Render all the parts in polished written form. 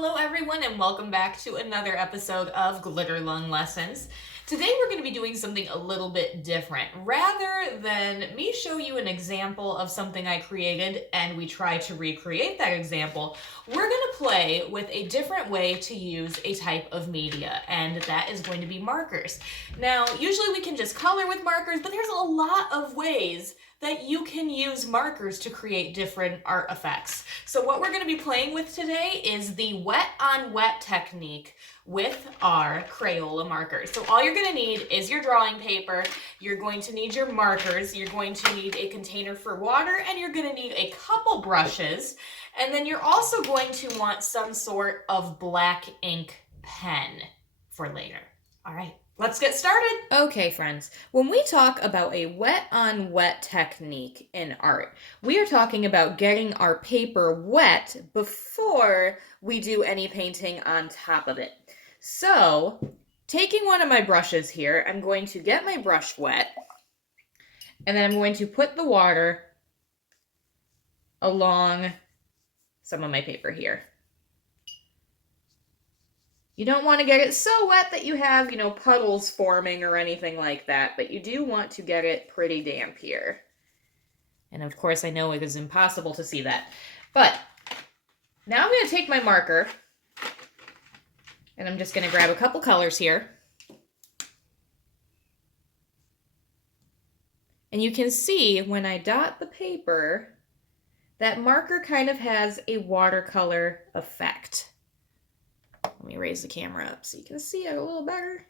Hello everyone and welcome back to another episode of Glitter Lung Lessons. Today we're going to be doing something a little bit different. Rather than me show you an example of something I created and we try to recreate that example, we're going to play with a different way to use a type of media, and that is going to be markers. Now, usually we can just color with markers, but there's a lot of ways that you can use markers to create different art effects. So what we're going to be playing with today is the wet on wet technique with our Crayola markers. So all you're going to need is your drawing paper, you're going to need your markers, you're going to need a container for water, and you're going to need a couple brushes, and then you're also going to want some sort of black ink pen for later. All right. Let's get started. Okay, friends, when we talk about a wet on wet technique in art, we are talking about getting our paper wet before we do any painting on top of it. So, taking one of my brushes here, I'm going to get my brush wet, and then I'm going to put the water along some of my paper here. You don't want to get it so wet that you have, puddles forming or anything like that, but you do want to get it pretty damp here. And of course, I know it is impossible to see that. But now I'm going to take my marker, and I'm just going to grab a couple colors here. And you can see when I dot the paper, that marker kind of has a watercolor effect. Let me raise the camera up so you can see it a little better.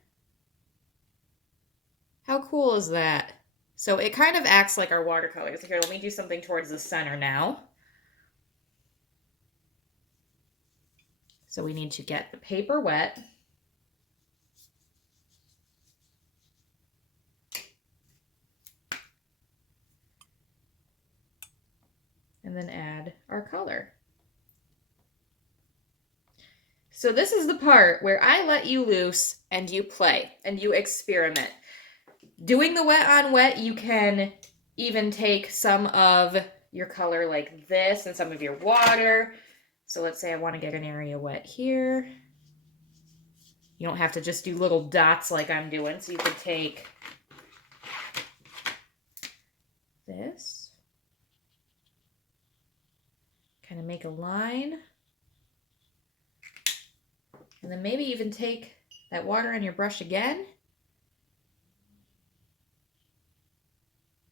How cool is that? So it kind of acts like our watercolors. Here, let me do something towards the center now. So we need to get the paper wet. And then add our color. So this is the part where I let you loose and you play and you experiment. Doing the wet on wet, you can even take some of your color like this and some of your water. So let's say I want to get an area wet here. You don't have to just do little dots like I'm doing. So you could take this, kind of make a line. And then maybe even take that water in your brush again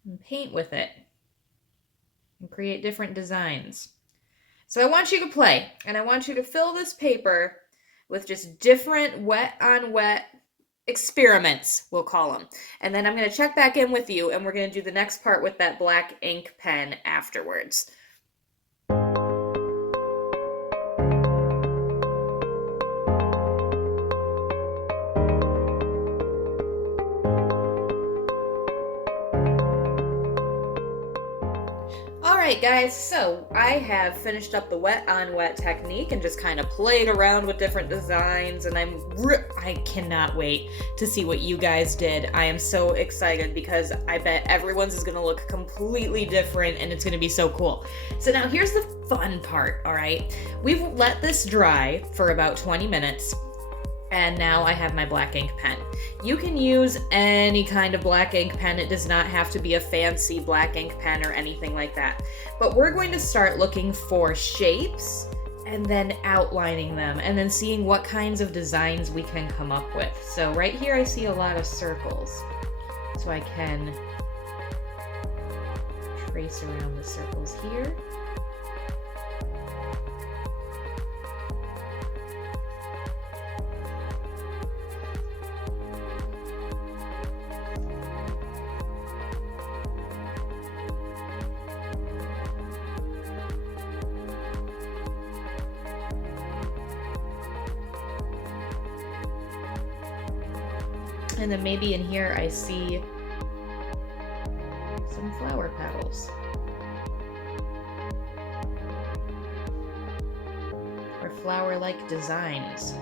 and paint with it and create different designs. So I want you to play, and I want you to fill this paper with just different wet on wet experiments, we'll call them. And then I'm going to check back in with you, and we're going to do the next part with that black ink pen afterwards. Alright guys, so I have finished up the wet on wet technique and just kind of played around with different designs, and I cannot wait to see what you guys did. I am so excited because I bet everyone's is going to look completely different and it's going to be so cool. So now here's the fun part, alright? We've let this dry for about 20 minutes. And now I have my black ink pen. You can use any kind of black ink pen. It does not have to be a fancy black ink pen or anything like that. But we're going to start looking for shapes and then outlining them and then seeing what kinds of designs we can come up with. So right here I see a lot of circles. So I can trace around the circles here. And then maybe in here I see some flower petals. Or flower-like designs.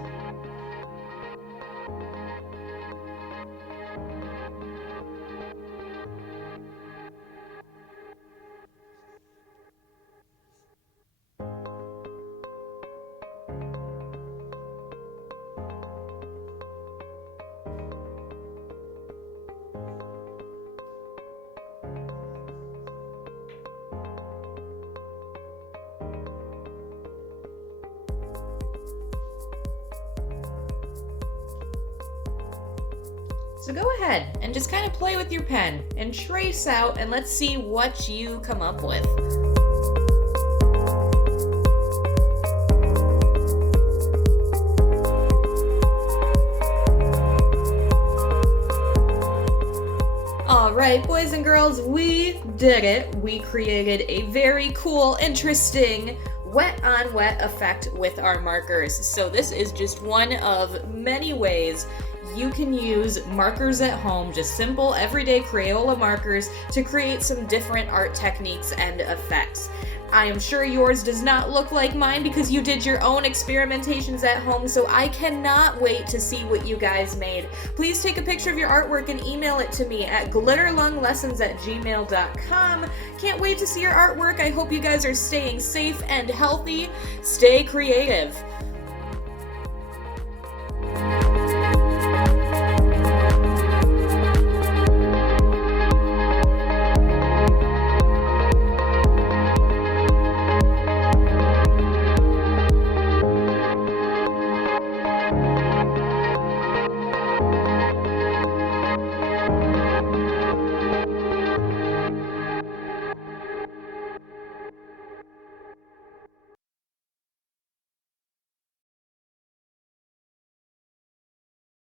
So go ahead and just kind of play with your pen and trace out, and let's see what you come up with. Alright, boys and girls, we did it. We created a very cool, interesting wet-on-wet effect with our markers. So this is just one of many ways you can use markers at home, just simple everyday Crayola markers, to create some different art techniques and effects. I am sure yours does not look like mine because you did your own experimentations at home, so I cannot wait to see what you guys made. Please take a picture of your artwork and email it to me at glitterlunglessons@gmail.com. Can't wait to see your artwork. I hope you guys are staying safe and healthy. Stay creative.